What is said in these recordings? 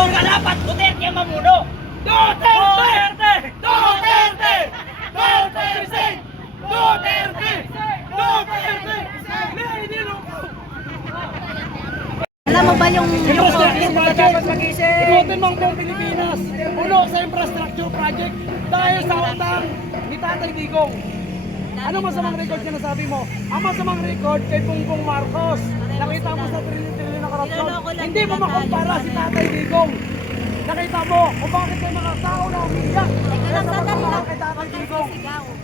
Panahon ka dapat, Duterte ang mamuno! Duterte! Duterte! Duterte! Duterte! Duterte! Alam mo ba yung Infrastructure project, ikutin mo ang buong Pilipinas. Uno sa infrastructure project dahil sa utang ni Tatay Digong. Ano masamang record ka nasabi mo? Ang masamang record kay Bongbong Marcos. Nakita mo sa trillion na korupsyon. Hindi mo makumpara si Tatay Digong. Nakita mo kung bakit may mga tao na umiiyak. Kaya sa pagkakala kay Tatay Digong.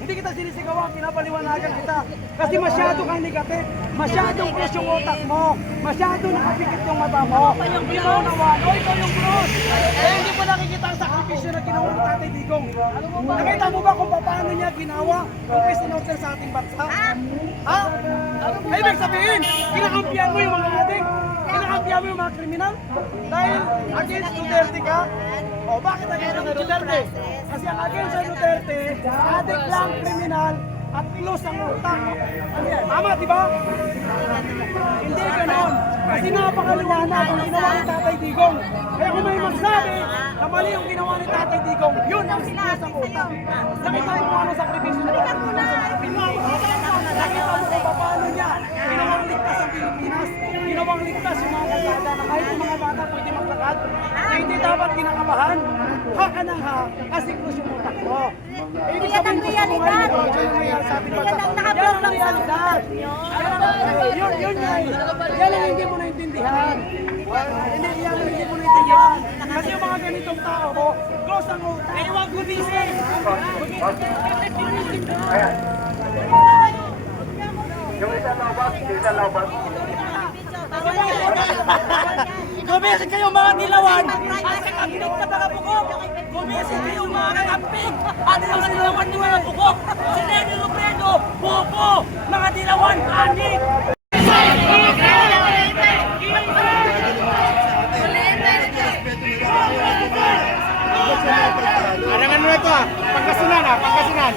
Hindi kita sinisigawan, pinapaliwanagan kita. Kasi masyado kang negatif. Masyadong cross yung utak mo. Masyado nakapikit yung mata mo. Hindi mo nawan. O ikaw yung cross. Kaya hindi mo nakikita ang sakripisyo na ginawa ng Tatay Digong. Nakita mo ba kung paano niya ginawa yung peace and order sa ating bansa? Ha? Ay, ibig sabihin, kinakampiyan mo yung mga adik. Kinakampiyan mo yung mga kriminal. Dahil against Duterte ka. O, bakit against Duterte? Kasi ang against sa Duterte, adik lang, kriminal, at close ang utang. Tama, di ba? Hindi ganon. Kasi napakaliwanag ang ginawa ni Tatay Digong. Kaya kung may magsabi na mali yung ginawa ni Tatay Digong, yun ang close ang utang. Nakita mo kung ano sakripisyo na Tatay Digong sa mga Pilipinas. Nakita mo kung paano niya ginawang ligtas ang Pilipinas. Ginawang ligtas yung mga kalsada na kahit yung mga bata pwede maglakad. Na hindi dapat kinakabahan. Ha ka nang ha, kasi close yung utak mo. Ibig sabihin ko sa mga nangyayari sa ating bansa. Yan ang realidad. Yan ang hindi mo naintindihan. Yan ang hindi mo naintindihan. Kasi yung mga ganitong tao mo, close ang utak. Eh, huwag gumising. Yung isa labat. Gumising kayo mga dilawan! Asa kabinet na mga bukok! Gumising kayo mga kakamping! Ano yung dilawan ng mga bukok? Si Lenny Robredo, Bobo! Mga dilawan, adik! Arangan mo ito Pangasinan Pangasinan.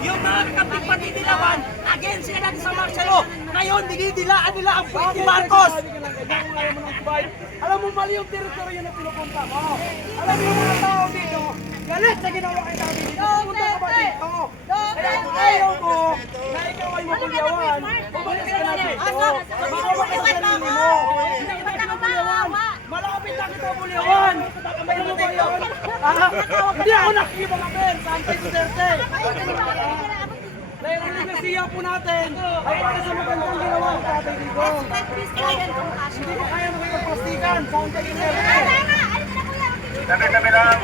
Yung mga kapit patitilawan, against sila natin sa Marcelo. Ngayon, dinidilaan nila ang buhay ni Marcos. Alam mo mali yung teritoryo na pinupunta mo. Alam mo yung mga tao dito, galit sa ginawa kay David dito. Pupunta ka ba dito? Kaya kung ayaw mo na ikaw ay mapagyawan, pumunta ka na dito. Makawa ka sa sarili mo. Hindi kita pinapagyawan. Malapit na kita bulyawan. Ano mo ba yun? Hindi ako nakikipagapin sa Duterte. Dahil ang legasiya po natin ay para sa magandang ginawa ng Tatay Digong. Hindi ko kaya makipagplastikan sa Duterte. Tabi lang.